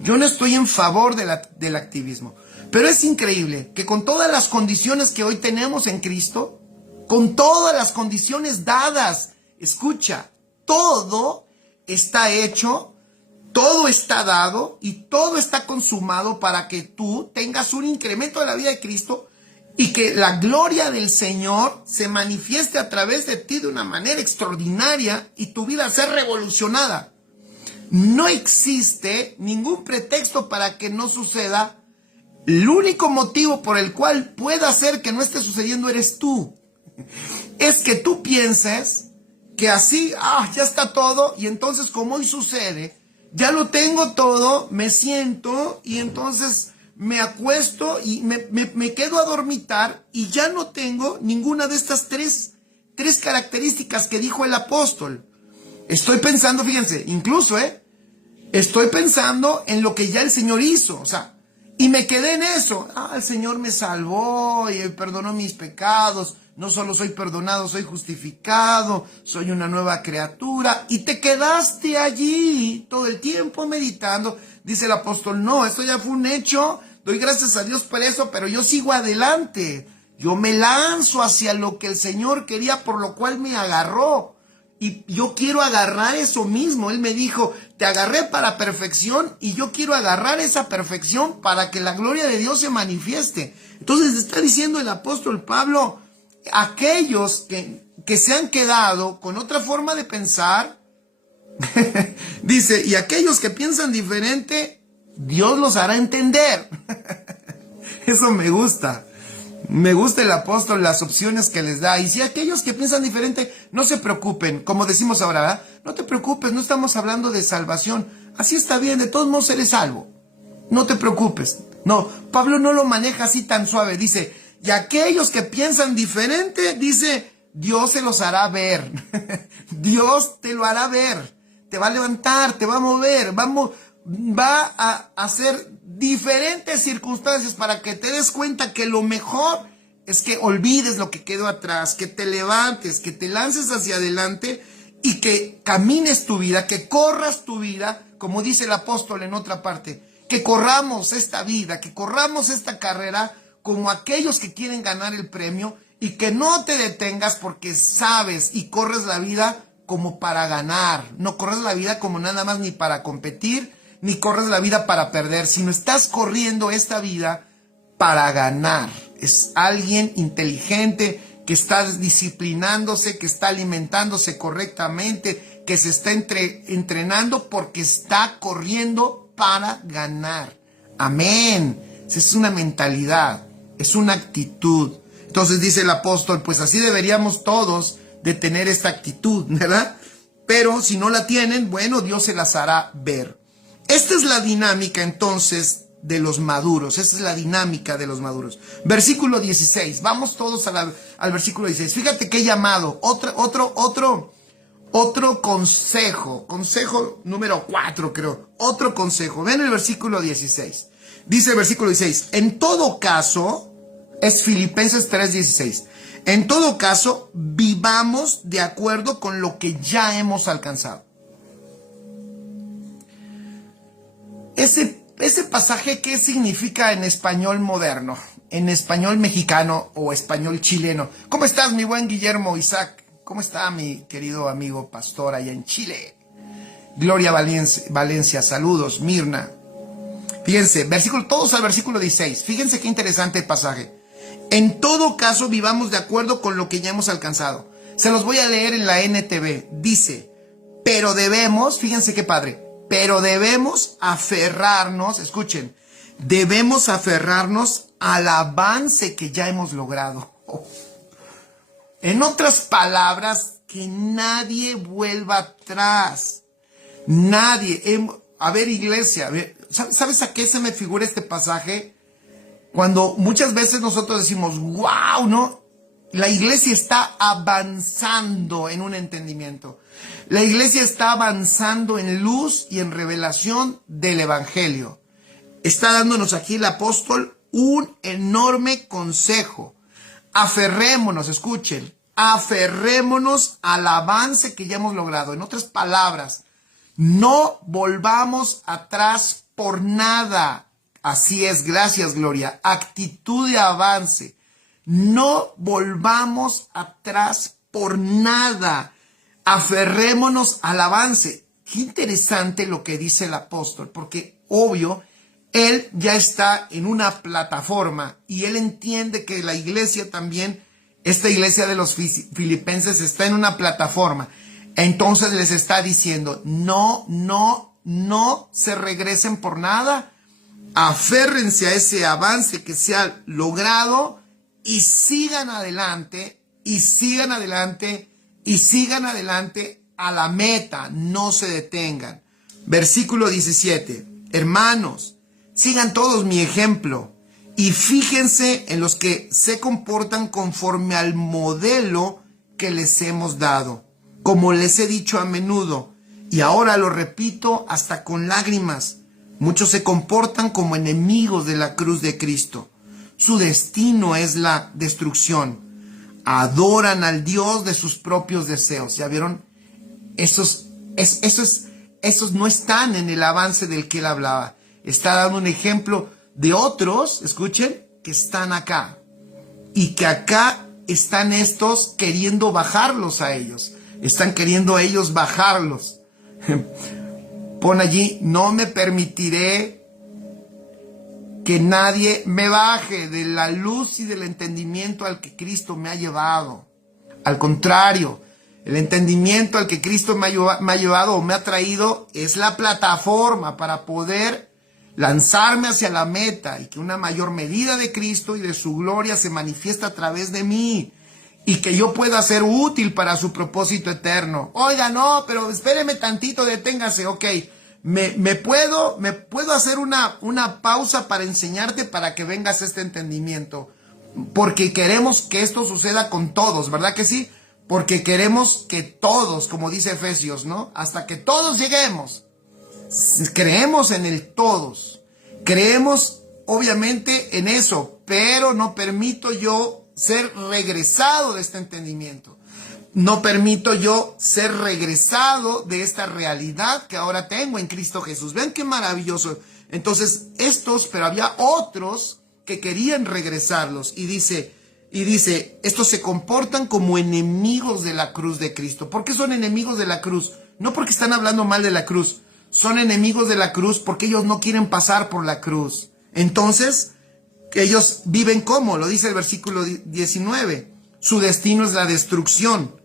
Yo no estoy en favor del activismo. Pero es increíble que con todas las condiciones que hoy tenemos en Cristo, con todas las condiciones dadas, escucha, todo está hecho, todo está dado y todo está consumado para que tú tengas un incremento de la vida de Cristo y que la gloria del Señor se manifieste a través de ti de una manera extraordinaria y tu vida sea revolucionada. No existe ningún pretexto para que no suceda. El único motivo por el cual pueda ser que no esté sucediendo eres tú. Es que tú pienses que así, ya está todo, y entonces como hoy sucede, ya lo tengo todo, me siento y entonces me acuesto y me quedo a dormitar y ya no tengo ninguna de estas tres características que dijo el apóstol. Estoy pensando, fíjense, incluso, estoy pensando en lo que ya el Señor hizo, o sea, y me quedé en eso. El Señor me salvó y perdonó mis pecados. No solo soy perdonado, soy justificado, soy una nueva criatura. Y te quedaste allí todo el tiempo meditando. Dice el apóstol, no, esto ya fue un hecho. Doy gracias a Dios por eso, pero yo sigo adelante. Yo me lanzo hacia lo que el Señor quería, por lo cual me agarró. Y yo quiero agarrar eso mismo. Él me dijo, te agarré para perfección y yo quiero agarrar esa perfección para que la gloria de Dios se manifieste. Entonces está diciendo el apóstol Pablo, aquellos que se han quedado con otra forma de pensar, dice, y aquellos que piensan diferente, Dios los hará entender. Eso me gusta. Me gusta el apóstol, las opciones que les da. Y si aquellos que piensan diferente, no se preocupen. Como decimos ahora, ¿verdad? No te preocupes, no estamos hablando de salvación. Así está bien, de todos modos eres salvo. No te preocupes. No, Pablo no lo maneja así tan suave. Dice, y aquellos que piensan diferente, dice, Dios se los hará ver. Dios te lo hará ver. Te va a levantar, te va a mover. va a hacer diferentes circunstancias para que te des cuenta que lo mejor es que olvides lo que quedó atrás, que te levantes, que te lances hacia adelante y que camines tu vida, que corras tu vida, como dice el apóstol en otra parte, que corramos esta vida, que corramos esta carrera como aquellos que quieren ganar el premio y que no te detengas porque sabes y corres la vida como para ganar. No corres la vida como nada más ni para competir, ni corres la vida para perder, sino estás corriendo esta vida para ganar. Es alguien inteligente que está disciplinándose, que está alimentándose correctamente, que se está entrenando porque está corriendo para ganar. Amén. Esa es una mentalidad, es una actitud. Entonces dice el apóstol, pues así deberíamos todos de tener esta actitud, ¿verdad? Pero si no la tienen, bueno, Dios se las hará ver. Esta es la dinámica entonces de los maduros. Esta es la dinámica de los maduros. Versículo 16. Vamos todos al versículo 16. Fíjate qué llamado. Otro consejo. Consejo número 4, creo. Otro consejo. Ven el versículo 16. Dice el versículo 16. En todo caso, es Filipenses 3:16. En todo caso, vivamos de acuerdo con lo que ya hemos alcanzado. Ese pasaje, ¿qué significa en español moderno? En español mexicano o español chileno. ¿Cómo estás, mi buen Guillermo Isaac? ¿Cómo está mi querido amigo pastor allá en Chile? Gloria Valencia, saludos, Mirna. Fíjense, todos al versículo 16. Fíjense qué interesante el pasaje. En todo caso, vivamos de acuerdo con lo que ya hemos alcanzado. Se los voy a leer en la NTV. Dice, pero debemos, fíjense qué padre, pero debemos aferrarnos, escuchen, debemos aferrarnos al avance que ya hemos logrado. En otras palabras, que nadie vuelva atrás. Nadie. A ver, iglesia, ¿sabes a qué se me figura este pasaje? Cuando muchas veces nosotros decimos, wow, ¿no? La iglesia está avanzando en un entendimiento. La iglesia está avanzando en luz y en revelación del evangelio. Está dándonos aquí el apóstol un enorme consejo. Aferrémonos, escuchen, aferrémonos al avance que ya hemos logrado. En otras palabras, no volvamos atrás por nada. Así es, gracias Gloria. Actitud de avance. No volvamos atrás por nada. Aferrémonos al avance. Qué interesante lo que dice el apóstol, porque obvio, él ya está en una plataforma y él entiende que la iglesia también, esta iglesia de los filipenses está en una plataforma. Entonces les está diciendo, no se regresen por nada. Aférrense a ese avance que se ha logrado y sigan adelante, y sigan adelante, y sigan adelante a la meta, no se detengan. Versículo 17. Hermanos, sigan todos mi ejemplo y fíjense en los que se comportan conforme al modelo que les hemos dado. Como les he dicho a menudo, y ahora lo repito hasta con lágrimas, muchos se comportan como enemigos de la cruz de Cristo. Su destino es la destrucción. Adoran al Dios de sus propios deseos. ¿Ya vieron? Esos no están en el avance del que él hablaba. Está dando un ejemplo de otros, escuchen, que están acá. Y que acá están estos queriendo bajarlos a ellos. Están queriendo a ellos bajarlos. Pon allí, no me permitiré que nadie me baje de la luz y del entendimiento al que Cristo me ha llevado. Al contrario, el entendimiento al que Cristo me ha llevado o me ha traído es la plataforma para poder lanzarme hacia la meta y que una mayor medida de Cristo y de su gloria se manifiesta a través de mí y que yo pueda ser útil para su propósito eterno. Oiga, no, pero espéreme tantito, deténgase, ok. ¿Me puedo hacer una pausa para enseñarte para que vengas a este entendimiento? Porque queremos que esto suceda con todos, ¿verdad que sí? Porque queremos que todos, como dice Efesios, ¿no? Hasta que todos lleguemos. Creemos en el todos. Creemos obviamente en eso, pero no permito yo ser regresado de este entendimiento. No permito yo ser regresado de esta realidad que ahora tengo en Cristo Jesús. Vean qué maravilloso. Entonces, pero había otros que querían regresarlos. Y dice, estos se comportan como enemigos de la cruz de Cristo. ¿Por qué son enemigos de la cruz? No porque están hablando mal de la cruz. Son enemigos de la cruz porque ellos no quieren pasar por la cruz. Entonces, ellos viven como, lo dice el versículo 19. Su destino es la destrucción.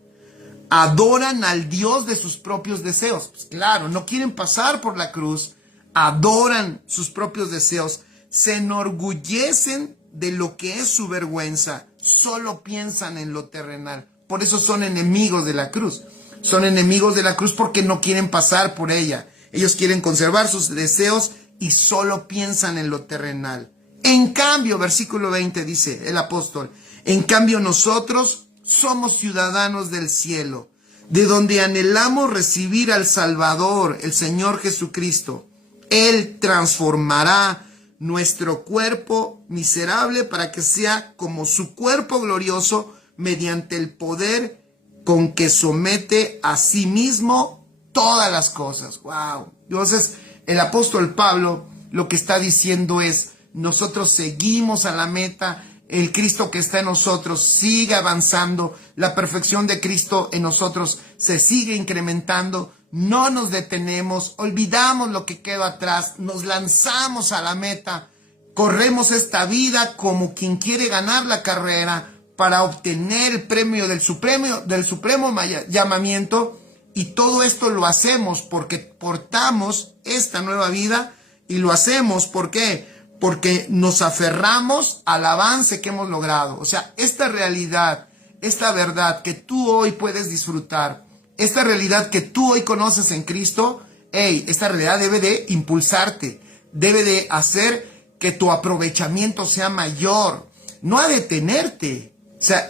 Adoran al Dios de sus propios deseos. Pues claro, no quieren pasar por la cruz. Adoran sus propios deseos. Se enorgullecen de lo que es su vergüenza. Solo piensan en lo terrenal. Por eso son enemigos de la cruz. Son enemigos de la cruz porque no quieren pasar por ella. Ellos quieren conservar sus deseos y solo piensan en lo terrenal. En cambio, versículo 20 dice el apóstol, en cambio nosotros somos ciudadanos del cielo, de donde anhelamos recibir al Salvador, el Señor Jesucristo. Él transformará nuestro cuerpo miserable para que sea como su cuerpo glorioso mediante el poder con que somete a sí mismo todas las cosas. ¡Wow! Entonces, el apóstol Pablo lo que está diciendo es, nosotros seguimos a la meta, el Cristo que está en nosotros sigue avanzando, la perfección de Cristo en nosotros se sigue incrementando, no nos detenemos, olvidamos lo que quedó atrás, nos lanzamos a la meta, corremos esta vida como quien quiere ganar la carrera para obtener el premio del supremo llamamiento. Y todo esto lo hacemos porque portamos esta nueva vida y lo hacemos, ¿por qué? Porque nos aferramos al avance que hemos logrado. O sea, esta realidad, esta verdad que tú hoy puedes disfrutar, esta realidad que tú hoy conoces en Cristo, esta realidad debe de impulsarte, debe de hacer que tu aprovechamiento sea mayor, no a detenerte. O sea,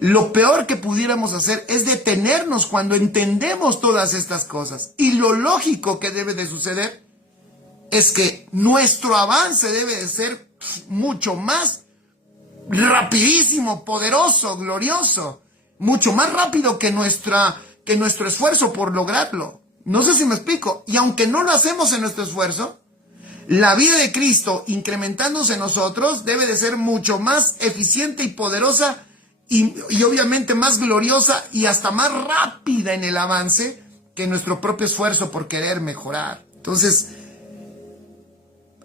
lo peor que pudiéramos hacer es detenernos cuando entendemos todas estas cosas. Y lo lógico que debe de suceder es que nuestro avance debe de ser mucho más rapidísimo, poderoso, glorioso. Mucho más rápido que nuestro esfuerzo por lograrlo. No sé si me explico. Y aunque no lo hacemos en nuestro esfuerzo, la vida de Cristo incrementándose en nosotros debe de ser mucho más eficiente y poderosa y obviamente más gloriosa y hasta más rápida en el avance que nuestro propio esfuerzo por querer mejorar. Entonces,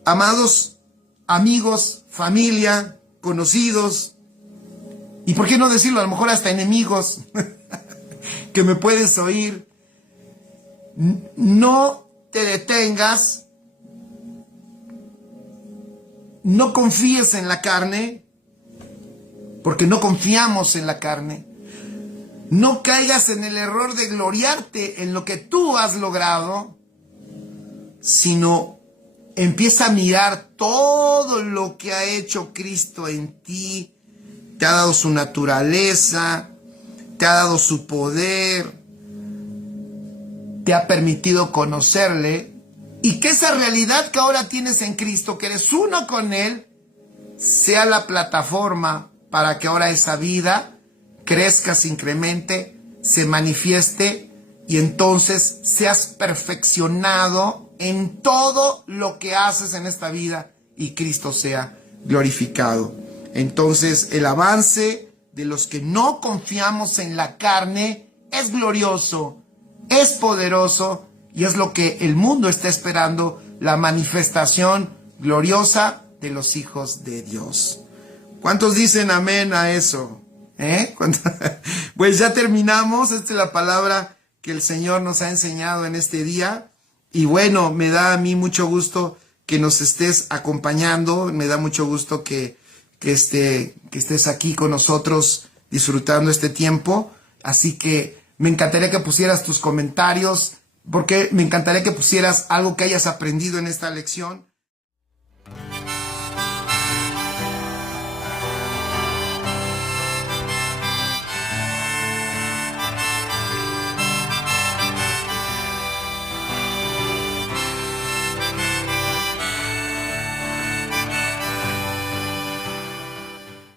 amados amigos, familia, conocidos, y por qué no decirlo, a lo mejor hasta enemigos que me puedes oír, no te detengas, no confíes en la carne, porque no confiamos en la carne. No caigas en el error de gloriarte en lo que tú has logrado, sino empieza a mirar todo lo que ha hecho Cristo en ti. Te ha dado su naturaleza, te ha dado su poder, te ha permitido conocerle, y que esa realidad que ahora tienes en Cristo, que eres uno con Él, sea la plataforma para que ahora esa vida crezca, se incremente, se manifieste y entonces seas perfeccionado en todo lo que haces en esta vida y Cristo sea glorificado. Entonces el avance de los que no confiamos en la carne es glorioso, es poderoso y es lo que el mundo está esperando, la manifestación gloriosa de los hijos de Dios. ¿Cuántos dicen amén a eso? Pues ya terminamos. Esta es la palabra que el Señor nos ha enseñado en este día. Y bueno, me da a mí mucho gusto que nos estés acompañando. Me da mucho gusto que estés aquí con nosotros disfrutando este tiempo. Así que me encantaría que pusieras tus comentarios, porque me encantaría que pusieras algo que hayas aprendido en esta lección.